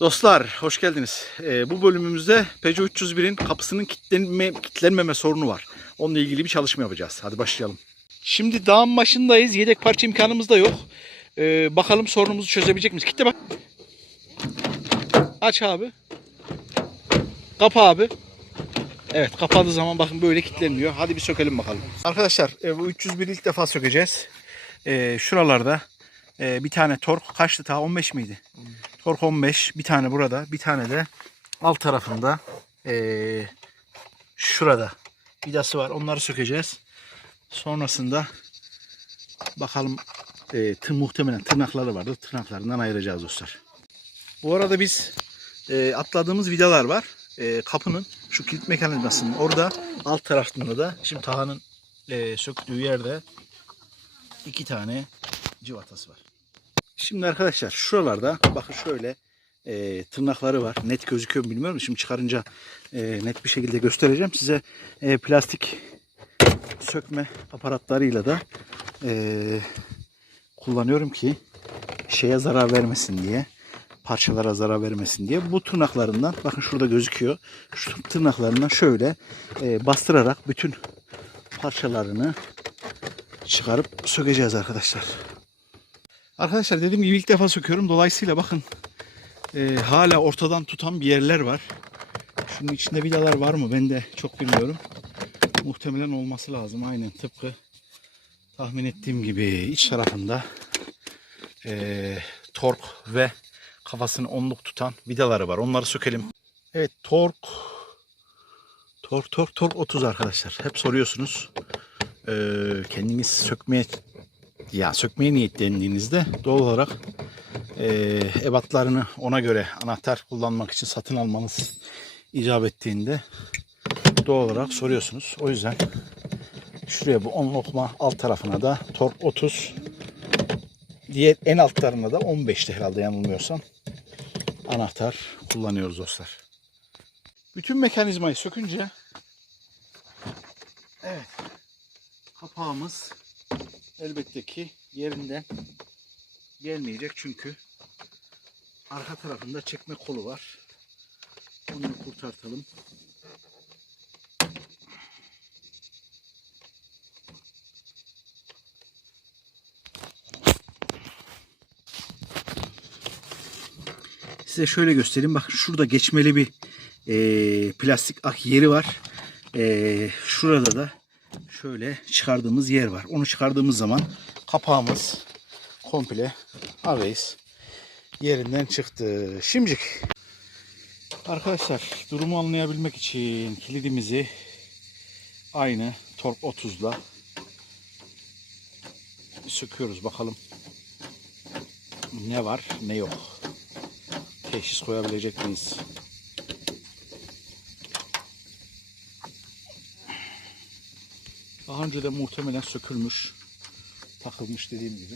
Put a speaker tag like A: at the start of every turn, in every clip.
A: Dostlar hoş geldiniz. Ee, bu bölümümüzde Peugeot 301'in kapısının kilitlenme, kilitlenmeme sorunu var. Onunla ilgili bir çalışma yapacağız. Hadi başlayalım. Şimdi dağın başındayız. Yedek parça imkanımız da yok. Ee, bakalım sorunumuzu çözebilecek miyiz? Kitle bak. Aç abi. Kapa abi. Evet kapadığı zaman bakın böyle kilitlenmiyor. Hadi bir sökelim bakalım. Arkadaşlar e, bu 301 ilk defa sökeceğiz. E, şuralarda e, bir tane tork kaçtı ta 15 miydi? Tork 15. Bir tane burada. Bir tane de alt tarafında eee, şurada vidası var. Onları sökeceğiz. Sonrasında bakalım eee tır, muhtemelen tırnakları vardı. Tırnaklarından ayıracağız dostlar. Bu arada biz eee, atladığımız vidalar var. Eee, kapının şu kilit mekanizmasının orada alt tarafında da şimdi Taha'nın eee, söktüğü yerde iki tane civatası var. Şimdi arkadaşlar şuralarda bakın şöyle e, tırnakları var. Net gözüküyor mu bilmiyorum. Şimdi çıkarınca e, net bir şekilde göstereceğim. Size e, plastik sökme aparatlarıyla da e, kullanıyorum ki şeye zarar vermesin diye parçalara zarar vermesin diye bu tırnaklarından bakın şurada gözüküyor. Şu tırnaklarından şöyle e, bastırarak bütün parçalarını çıkarıp sökeceğiz arkadaşlar. Arkadaşlar dediğim gibi ilk defa söküyorum. Dolayısıyla bakın e, hala ortadan tutan bir yerler var. Şunun içinde vidalar var mı? Ben de çok bilmiyorum. Muhtemelen olması lazım. Aynen tıpkı tahmin ettiğim gibi iç tarafında e, tork ve kafasını onluk tutan vidaları var. Onları sökelim. Evet tork tork tork tork 30 arkadaşlar. Hep soruyorsunuz. E, kendiniz sökmeye ya sökmeye niyetlendiğinizde doğal olarak e, ebatlarını ona göre anahtar kullanmak için satın almanız icap ettiğinde doğal olarak soruyorsunuz. O yüzden şuraya bu 10 lokma alt tarafına da tork 30 diğer en altlarına da 15'ti herhalde yanılmıyorsam anahtar kullanıyoruz dostlar. Bütün mekanizmayı sökünce evet kapağımız elbette ki yerinden gelmeyecek çünkü arka tarafında çekme kolu var. Onu kurtartalım. Size şöyle göstereyim. Bakın şurada geçmeli bir eee, plastik ak yeri var. Eee, şurada da şöyle çıkardığımız yer var. Onu çıkardığımız zaman kapağımız komple Aves yerinden çıktı. Şimdilik arkadaşlar durumu anlayabilmek için kilidimizi aynı tork 30'la söküyoruz bakalım ne var ne yok. Teşhis koyabilecek miyiz? Daha önce de muhtemelen sökülmüş, takılmış dediğim gibi.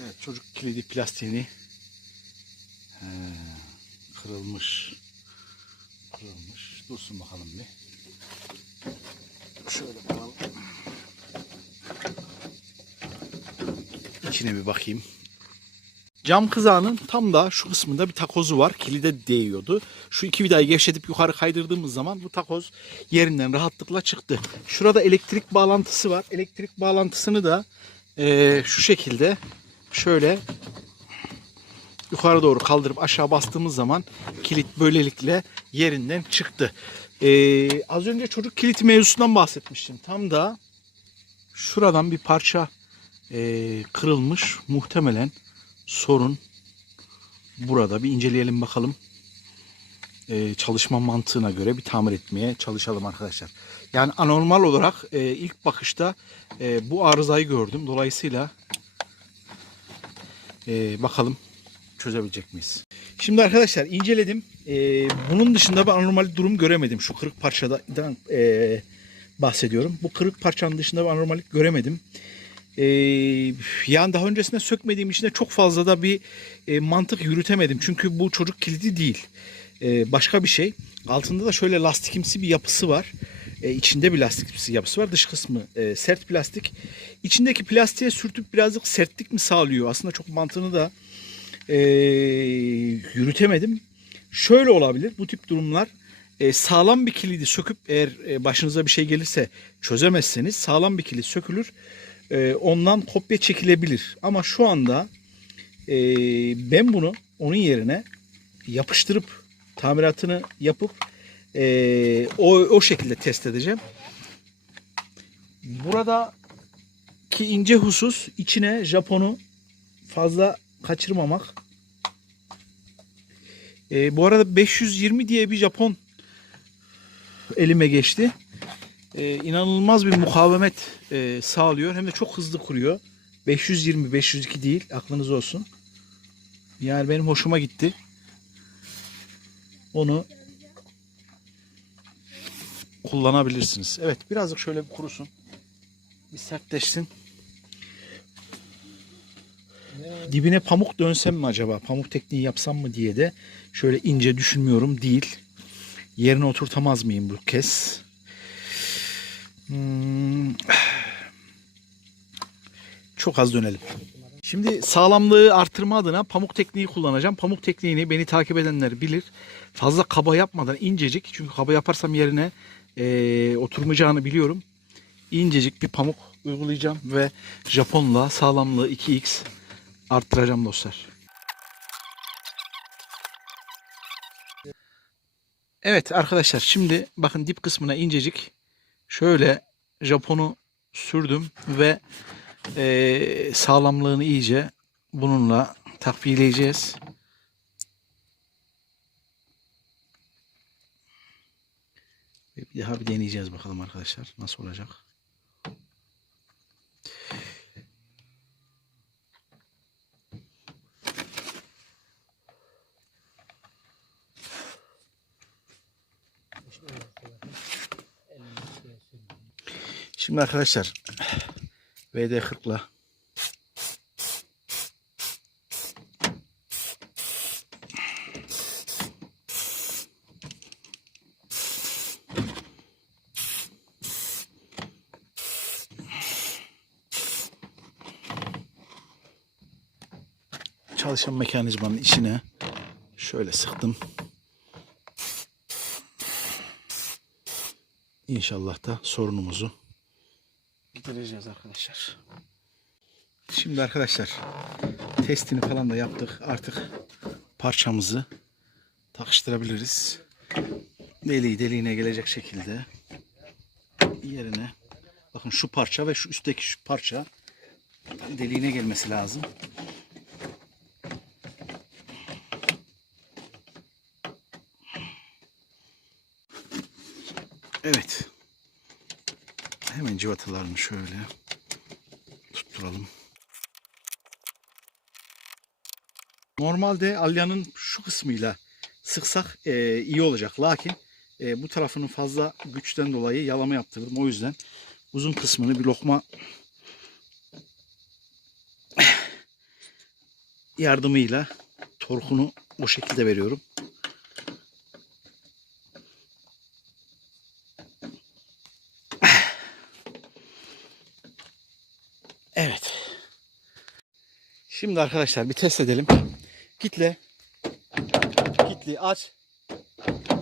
A: Evet, çocuk kilidi plastiğini kırılmış. Kırılmış. Dursun bakalım bir. Şöyle bakalım. İçine bir bakayım. Cam kızağının tam da şu kısmında bir takozu var. Kilide değiyordu. Şu iki vidayı gevşetip yukarı kaydırdığımız zaman bu takoz yerinden rahatlıkla çıktı. Şurada elektrik bağlantısı var. Elektrik bağlantısını da eee, şu şekilde şöyle yukarı doğru kaldırıp aşağı bastığımız zaman kilit böylelikle yerinden çıktı. Ee, az önce çocuk kiliti mevzusundan bahsetmiştim. Tam da şuradan bir parça ee, kırılmış. Muhtemelen sorun burada. Bir inceleyelim bakalım. Ee, çalışma mantığına göre bir tamir etmeye çalışalım arkadaşlar. Yani anormal olarak ee, ilk bakışta ee, bu arızayı gördüm. Dolayısıyla ee, bakalım çözebilecek miyiz? Şimdi arkadaşlar inceledim. Ee, bunun dışında bir anormal durum göremedim. Şu kırık parçadan ee, bahsediyorum. Bu kırık parçanın dışında bir anormallik göremedim. Ee, yani daha öncesinde sökmediğim için de çok fazla da bir e, mantık yürütemedim. Çünkü bu çocuk kilidi değil. Ee, başka bir şey. Altında da şöyle lastikimsi bir yapısı var. Ee, içinde bir lastikimsi yapısı var. Dış kısmı e, sert plastik. İçindeki plastiğe sürtüp birazcık sertlik mi sağlıyor? Aslında çok mantığını da e, yürütemedim. Şöyle olabilir bu tip durumlar. E, sağlam bir kilidi söküp eğer e, başınıza bir şey gelirse çözemezseniz sağlam bir kilit sökülür. E, ondan kopya çekilebilir. Ama şu anda e, ben bunu onun yerine yapıştırıp tamiratını yapıp e, o, o şekilde test edeceğim. Buradaki ince husus içine Japon'u fazla kaçırmamak. E, bu arada 520 diye bir Japon elime geçti. E, inanılmaz bir mukavemet e, sağlıyor. Hem de çok hızlı kuruyor. 520, 502 değil. Aklınız olsun. Yani benim hoşuma gitti. Onu kullanabilirsiniz. Evet birazcık şöyle bir kurusun. Bir sertleşsin. Dibine pamuk dönsem mi acaba? Pamuk tekniği yapsam mı diye de şöyle ince düşünmüyorum. Değil. Yerine oturtamaz mıyım bu kez? Hmm. Çok az dönelim. Şimdi sağlamlığı artırma adına pamuk tekniği kullanacağım. Pamuk tekniğini beni takip edenler bilir. Fazla kaba yapmadan incecik. Çünkü kaba yaparsam yerine eee, oturmayacağını biliyorum. İncecik bir pamuk uygulayacağım ve Japonla sağlamlığı 2x arttıracağım dostlar. Evet arkadaşlar şimdi bakın dip kısmına incecik şöyle Japon'u sürdüm ve eee, sağlamlığını iyice bununla takviyeleyeceğiz. Bir daha bir deneyeceğiz bakalım arkadaşlar nasıl olacak. Şimdi arkadaşlar VD40'la çalışan mekanizmanın içine şöyle sıktım. İnşallah da sorunumuzu gidereceğiz arkadaşlar. Şimdi arkadaşlar testini falan da yaptık. Artık parçamızı takıştırabiliriz. Deliği deliğine gelecek şekilde yerine bakın şu parça ve şu üstteki şu parça deliğine gelmesi lazım. Evet. Hemen civatalarını şöyle tutturalım. Normalde alyanın şu kısmıyla sıksak e, iyi olacak. Lakin e, bu tarafının fazla güçten dolayı yalama yaptırdım. O yüzden uzun kısmını bir lokma yardımıyla torkunu o şekilde veriyorum. Evet. Şimdi arkadaşlar bir test edelim. Kitle. Kitli aç.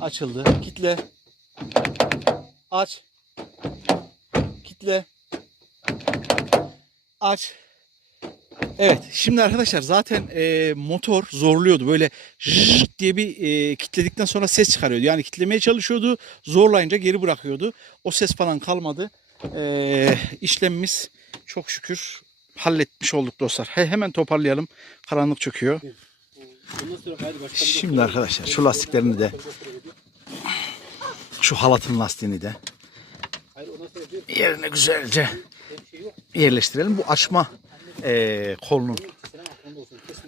A: Açıldı. Kitle. Aç. Kitle. Aç. Evet. Şimdi arkadaşlar zaten e, motor zorluyordu. Böyle jıt diye bir e, kitledikten sonra ses çıkarıyordu. Yani kitlemeye çalışıyordu. Zorlayınca geri bırakıyordu. O ses falan kalmadı. E, işlemimiz çok şükür halletmiş olduk dostlar. He, hemen toparlayalım. Karanlık çöküyor. Şimdi arkadaşlar şu lastiklerini de şu halatın lastiğini de yerine güzelce yerleştirelim. Bu açma eee kolunun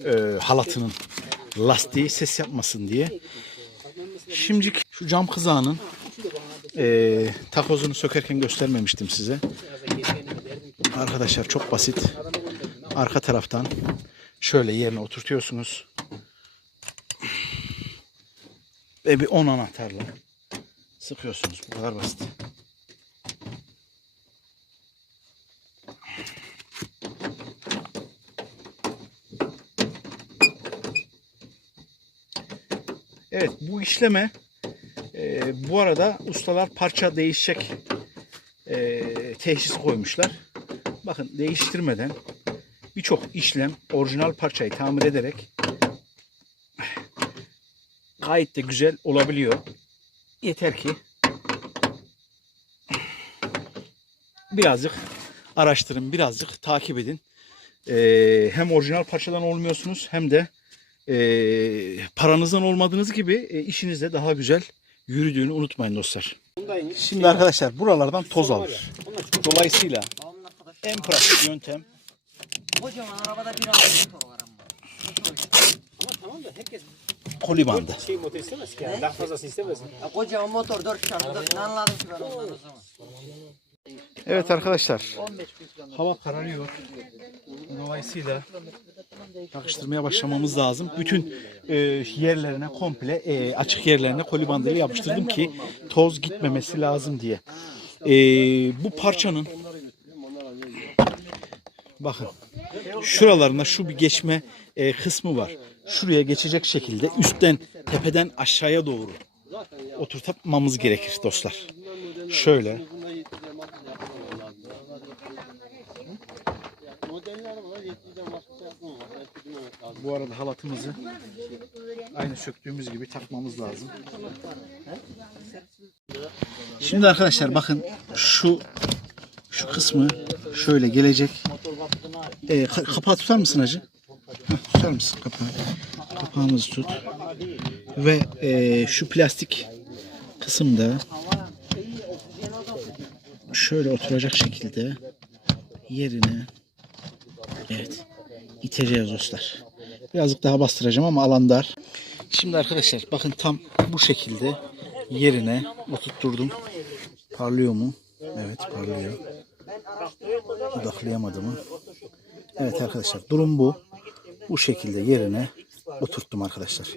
A: eee, halatının lastiği ses yapmasın diye. Şimdi şu cam kızağının eee takozunu sökerken göstermemiştim size. Arkadaşlar çok basit. Arka taraftan şöyle yerine oturtuyorsunuz. Ve bir 10 anahtarla sıkıyorsunuz. Bu kadar basit. Evet bu işleme e, bu arada ustalar parça değişecek e, teşhis koymuşlar. Bakın değiştirmeden birçok işlem orijinal parçayı tamir ederek gayet de güzel olabiliyor. Yeter ki birazcık araştırın, birazcık takip edin. Ee, hem orijinal parçadan olmuyorsunuz hem de ee, paranızdan olmadığınız gibi e, işiniz de daha güzel yürüdüğünü unutmayın dostlar. Şimdi arkadaşlar buralardan toz alır. Dolayısıyla en pratik yöntem
B: Kocaman arabada bir motor var ama.
C: Ama tamam da herkes
A: koli bandı.
C: şey motor istemez ki yani. Daha fazlasını istemez.
B: Ya kocaman motor 4 çarpı Ne anladım ki ben ondan o zaman.
A: Evet arkadaşlar. Hava kararıyor. Dolayısıyla yakıştırmaya başlamamız lazım. Bütün e, yerlerine komple e, açık yerlerine koli bandıyla yapıştırdım ki toz gitmemesi lazım diye. E, bu parçanın bakın şuralarında şu bir geçme e, kısmı var. Şuraya geçecek şekilde üstten tepeden aşağıya doğru oturtmamız gerekir dostlar. Şöyle. Bu arada halatımızı aynı söktüğümüz gibi takmamız lazım. Şimdi arkadaşlar bakın şu şu kısmı şöyle gelecek. Ka- kapağı tutar mısın hacı? Heh, tutar mısın kapağı? Kapağımızı tut. Ve e, şu plastik kısımda şöyle oturacak şekilde yerine evet iteceğiz dostlar. Birazcık daha bastıracağım ama alan dar. Şimdi arkadaşlar bakın tam bu şekilde yerine oturtturdum. Parlıyor mu? Evet parlıyor. Odaklayamadı mı? Evet arkadaşlar durum bu. Bu şekilde yerine oturttum arkadaşlar.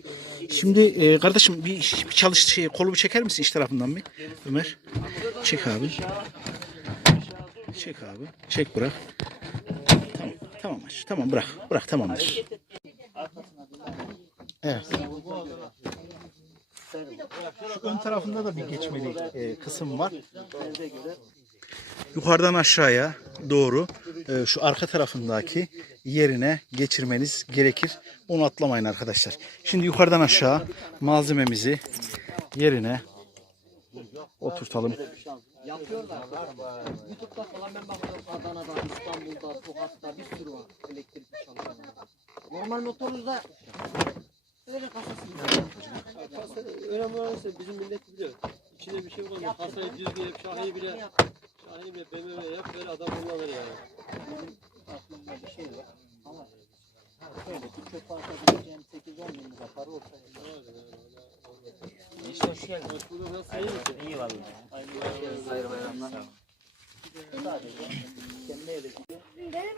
A: Şimdi e, kardeşim bir, bir çalış şey, kolu bir çeker misin iç tarafından bir? Ömer. Çek abi. Çek abi. Çek bırak. Tamam. Tamam aç. Tamam bırak. Bırak tamamdır. Evet. Şu ön tarafında da bir geçmeli e, kısım var. Yukarıdan aşağıya doğru şu arka tarafındaki yerine geçirmeniz gerekir. Onu atlamayın arkadaşlar. Şimdi yukarıdan aşağı malzememizi yerine oturtalım.
B: Yapıyorlar. YouTube'da falan ben bakıyorum Adana'da, İstanbul'da, Tokat'ta bir sürü var elektrikli çalışan. Normal motorunuzda öyle kasası.
C: Önemli olan ise bizim millet biliyor. İçinde bir şey olmaz. Kasayı düzgün yap, şahiyi bile, şahiyi bile BMW yap, böyle adam kullanır yani.
B: Aklımda bir şey var. Ama şöyle bir çöp atabileceğim 8-10 bin lira para olsa. İşte hoş geldin.
C: Hoş bulduk, nasılsın? İyi misin?
B: Hayır bayramlar.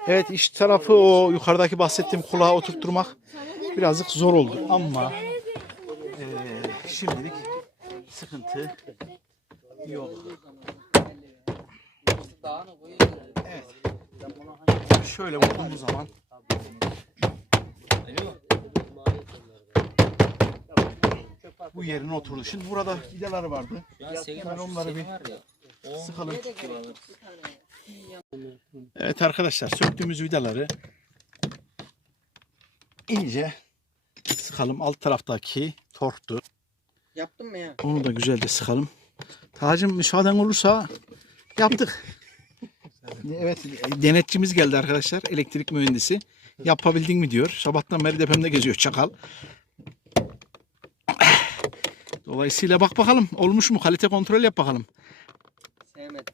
A: Evet iç tarafı o yukarıdaki bahsettiğim kulağa oturtturmak birazcık zor oldu ama eee, şimdilik sıkıntı yok. Evet. Şöyle vurduğumuz zaman bu yerine oturdu. Şimdi burada vidaları vardı. Hemen onları bir sıkalım. Evet arkadaşlar söktüğümüz vidaları iyice sıkalım. Alt taraftaki torktu.
B: Yaptın mı ya?
A: Onu da güzelce sıkalım. Tacım müsaaden olursa yaptık. Evet denetçimiz geldi arkadaşlar. Elektrik mühendisi. Yapabildin mi diyor. Sabahtan beri depemde geziyor çakal. Dolayısıyla bak bakalım olmuş mu? Kalite kontrol yap bakalım.
B: Sevmedim.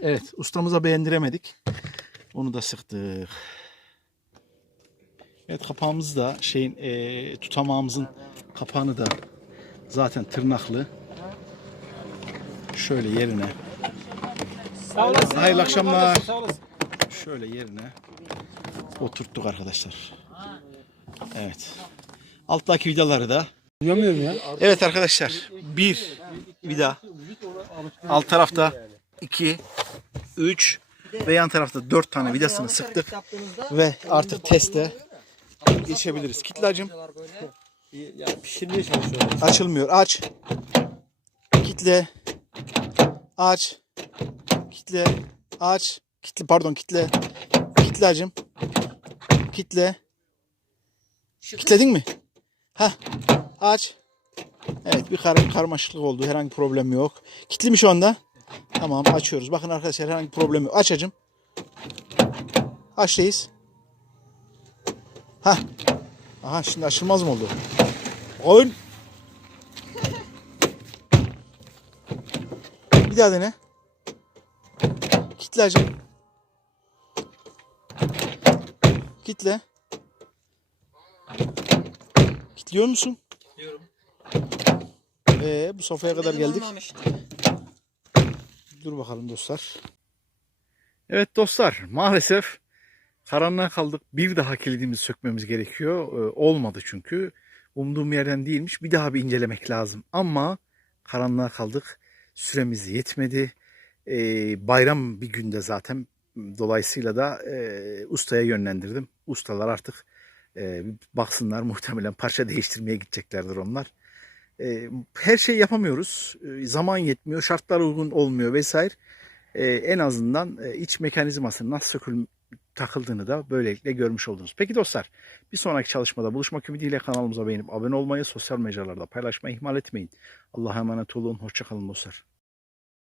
A: Evet ustamıza beğendiremedik. Onu da sıktık. Evet kapağımız da şeyin eee tutamağımızın kapağını da zaten tırnaklı. Şöyle yerine.
C: Sağ olasın.
A: Hayırlı akşamlar.
C: Sağ olasın.
A: şöyle yerine oturttuk arkadaşlar. Evet. Alttaki vidaları da.
D: Duyamıyorum ya.
A: Evet arkadaşlar. Bir vida. Alt tarafta iki, üç ve yan tarafta dört tane vidasını sıktık. Ve artık teste geçebiliriz. Kitlacım
C: Ya pişirmeye çalışıyorum.
A: açılmıyor. Aç. Kitle. Aç. Kitle. Aç. Kitle pardon kitle. Kitle acım. Kitle. Kitledin mi? Ha. Aç. Evet bir kar karmaşıklık oldu. Herhangi bir problem yok. Kitli mi şu anda? Tamam açıyoruz. Bakın arkadaşlar herhangi bir problem yok. Aç acım. Açtayız. Ha. Aha şimdi açılmaz mı oldu? Oyun. Bir daha dene. Kitle acım. Kitle. Kitliyor musun?
C: Kitliyorum.
A: Ee, bu sofraya kadar geldik. Dur bakalım dostlar. Evet dostlar maalesef karanlığa kaldık. Bir daha kilidimizi sökmemiz gerekiyor. Ee, olmadı çünkü. Umduğum yerden değilmiş. Bir daha bir incelemek lazım. Ama karanlığa kaldık. Süremiz yetmedi. Ee, bayram bir günde zaten. Dolayısıyla da e, ustaya yönlendirdim. Ustalar artık e, baksınlar muhtemelen parça değiştirmeye gideceklerdir onlar. E, her şey yapamıyoruz. E, zaman yetmiyor, şartlar uygun olmuyor vesaire. E, en azından e, iç mekanizmasının nasıl sökül takıldığını da böylelikle görmüş oldunuz. Peki dostlar, bir sonraki çalışmada buluşmak ümidiyle kanalımıza beğenip abone olmayı, sosyal mecralarda paylaşmayı ihmal etmeyin. Allah'a emanet olun, hoşçakalın dostlar.